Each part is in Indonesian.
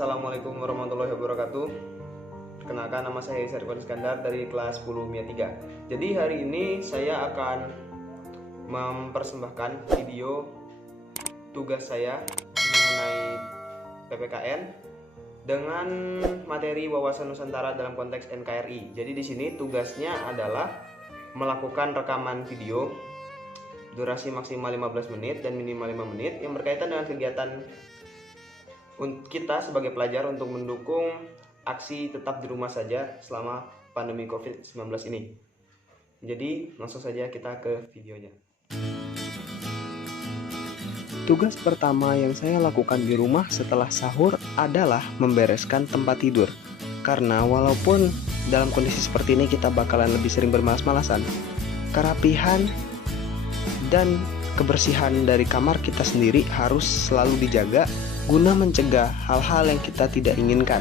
Assalamualaikum warahmatullahi wabarakatuh. Perkenalkan, nama saya Serkon Iskandar dari kelas 10 MIA 3. Jadi hari ini saya akan mempersembahkan video tugas saya mengenai PPKN dengan materi wawasan Nusantara dalam konteks NKRI. Jadi di sini tugasnya adalah melakukan rekaman video durasi maksimal 15 menit dan minimal 5 menit yang berkaitan dengan kegiatan kita sebagai pelajar untuk mendukung aksi tetap di rumah saja selama pandemi COVID-19 ini. Jadi langsung saja kita ke videonya. Tugas pertama yang saya lakukan di rumah setelah sahur adalah membereskan tempat tidur. Karena walaupun dalam kondisi seperti ini kita bakalan lebih sering bermalas-malasan, kerapihan dan kebersihan dari kamar kita sendiri harus selalu dijaga guna mencegah hal-hal yang kita tidak inginkan.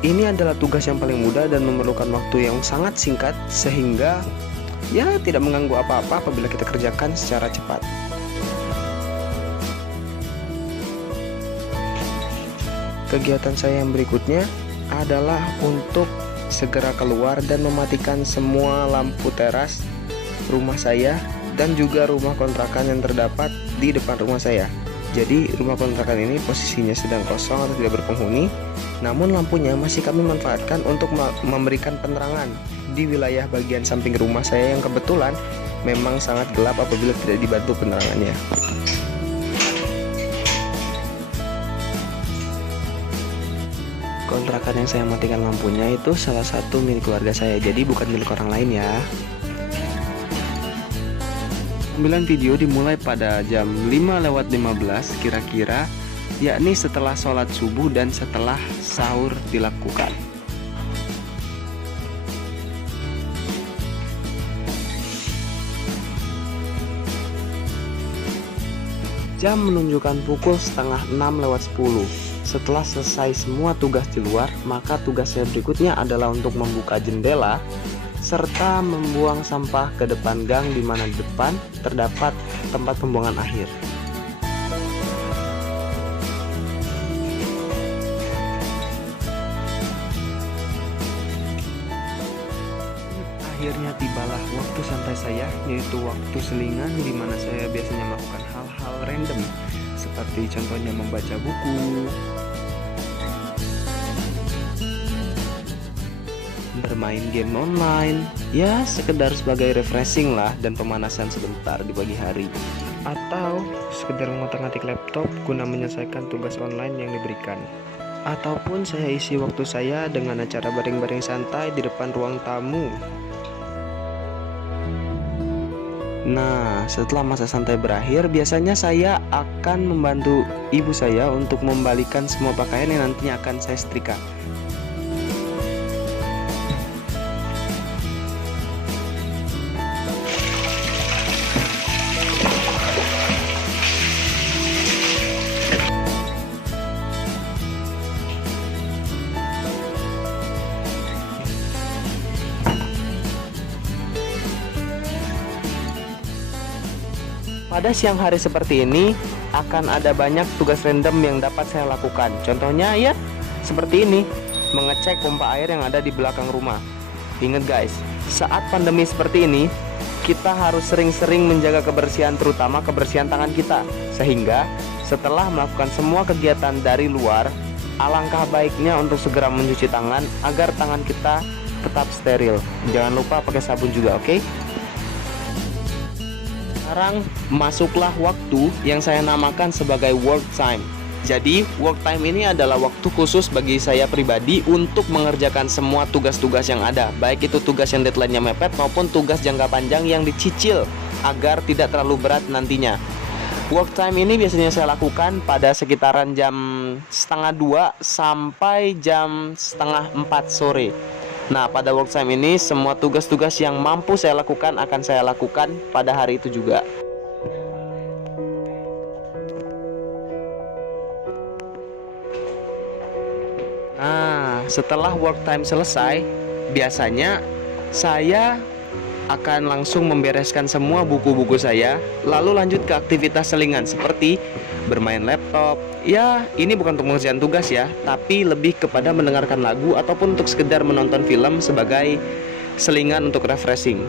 Ini adalah tugas yang paling mudah dan memerlukan waktu yang sangat singkat, sehingga ya tidak mengganggu apa-apa apabila kita kerjakan secara cepat. Kegiatan saya yang berikutnya adalah untuk segera keluar dan mematikan semua lampu teras rumah saya dan juga rumah kontrakan yang terdapat di depan rumah saya. Jadi rumah kontrakan ini posisinya sedang kosong atau tidak berpenghuni, namun lampunya masih kami manfaatkan untuk memberikan penerangan di wilayah bagian samping rumah saya yang kebetulan memang sangat gelap apabila tidak dibantu penerangannya. Kontrakan yang saya matikan lampunya itu salah satu milik keluarga saya, jadi bukan milik orang lain ya. Pengambilan video dimulai pada jam 5:15 kira-kira, yakni setelah sholat subuh dan setelah sahur dilakukan. Jam menunjukkan pukul 5:30 Setelah selesai semua tugas di luar, maka tugas saya berikutnya adalah untuk membuka jendela serta membuang sampah ke depan gang, di mana di depan terdapat tempat pembuangan akhir. Akhirnya tibalah waktu santai saya, yaitu waktu selingan, di mana saya biasanya melakukan hal-hal random seperti contohnya membaca buku, bermain game online, ya sekedar sebagai refreshing lah dan pemanasan sebentar di pagi hari, atau sekedar mengotak-atik laptop guna menyelesaikan tugas online yang diberikan. Ataupun saya isi waktu saya dengan acara baring-baring santai di depan ruang tamu. Nah, setelah masa santai berakhir, biasanya saya akan membantu ibu saya untuk membalikan semua pakaian yang nantinya akan saya setrika. Pada siang hari seperti ini akan ada banyak tugas random yang dapat saya lakukan. Contohnya ya seperti ini, mengecek pompa air yang ada di belakang rumah. Ingat guys, saat pandemi seperti ini kita harus sering-sering menjaga kebersihan, terutama kebersihan tangan kita. Sehingga setelah melakukan semua kegiatan dari luar, alangkah baiknya untuk segera mencuci tangan agar tangan kita tetap steril. Jangan lupa pakai sabun juga, oke? Sekarang masuklah waktu yang saya namakan sebagai work time. Jadi work time ini adalah waktu khusus bagi saya pribadi untuk mengerjakan semua tugas-tugas yang ada, baik itu tugas yang deadline-nya mepet maupun tugas jangka panjang yang dicicil agar tidak terlalu berat nantinya. Work time ini biasanya saya lakukan pada sekitaran jam 1:30 sampai jam 3:30 sore. Nah, pada work time ini semua tugas-tugas yang mampu saya lakukan akan saya lakukan pada hari itu juga. Nah, setelah work time selesai, biasanya saya akan langsung membereskan semua buku-buku saya, lalu lanjut ke aktivitas selingan seperti bermain laptop. Ya, ini bukan untuk mengerjakan tugas ya, tapi lebih kepada mendengarkan lagu ataupun untuk sekedar menonton film sebagai selingan untuk refreshing.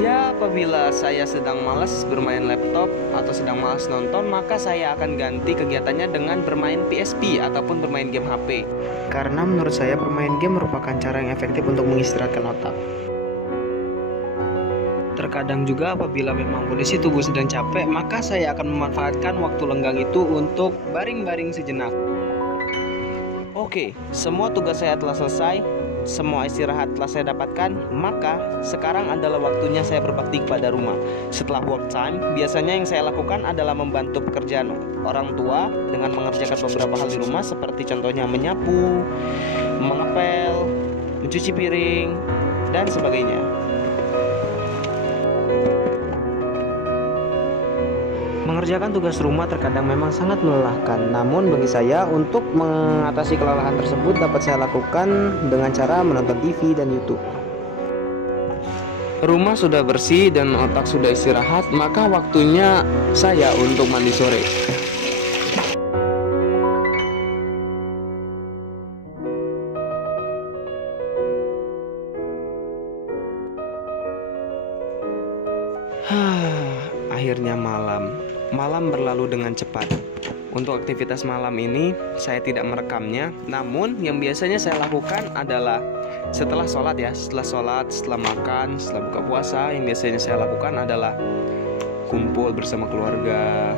Ya, apabila saya sedang malas bermain laptop atau sedang malas nonton, maka saya akan ganti kegiatannya dengan bermain PSP ataupun bermain game HP. Karena menurut saya bermain game merupakan cara yang efektif untuk mengistirahatkan otak. Terkadang juga apabila memang kondisi tubuh sedang capek, maka saya akan memanfaatkan waktu lenggang itu untuk baring-baring sejenak. Oke, semua tugas saya telah selesai. Semua istirahat telah saya dapatkan, maka sekarang adalah waktunya saya berbakti kepada rumah. Setelah work time, biasanya yang saya lakukan adalah membantu pekerjaan orang tua dengan mengerjakan beberapa hal di rumah seperti contohnya menyapu, mengepel, mencuci piring, dan sebagainya. Mengerjakan tugas rumah terkadang memang sangat melelahkan. Namun bagi saya, untuk mengatasi kelelahan tersebut dapat saya lakukan dengan cara menonton TV dan YouTube. Rumah sudah bersih dan otak sudah istirahat, maka waktunya saya untuk mandi sore. Akhirnya malam berlalu dengan cepat. Untuk aktivitas malam ini saya tidak merekamnya, namun yang biasanya saya lakukan adalah setelah sholat ya, setelah makan, setelah buka puasa, yang biasanya saya lakukan adalah kumpul bersama keluarga,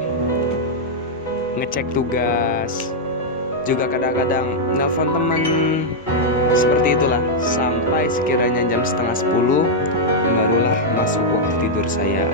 ngecek tugas, juga kadang-kadang nelpon teman. Seperti itulah, sampai sekiranya jam setengah 10 barulah masuk waktu tidur saya.